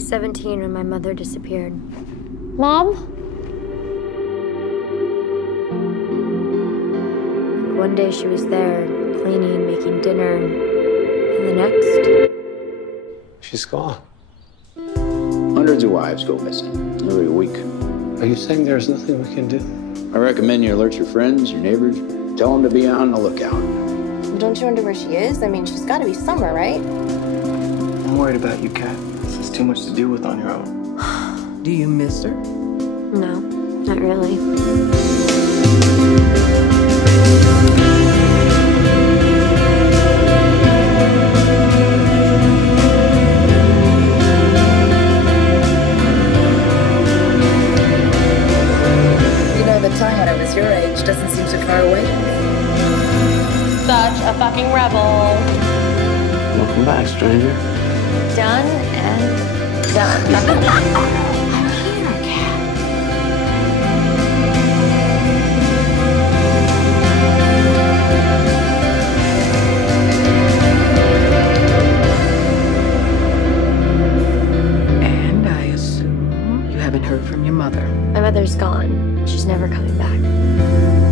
was 17 when my mother disappeared. Mom? One day she was there, cleaning, making dinner, and the next... She's gone. Hundreds of wives go missing every week. Are you saying there's nothing we can do? I recommend you alert your friends, your neighbors, tell them to be on the lookout. Don't you wonder where she is? I mean, she's got to be somewhere, right? I'm worried about you, Kat. This is too much to deal with on your own. Do you miss her? No, not really. You know, the time when I was your age doesn't seem so far away to me. Such a fucking rebel. Welcome back, stranger. Done and done. And I assume you haven't heard from your mother. My mother's gone. She's never coming back.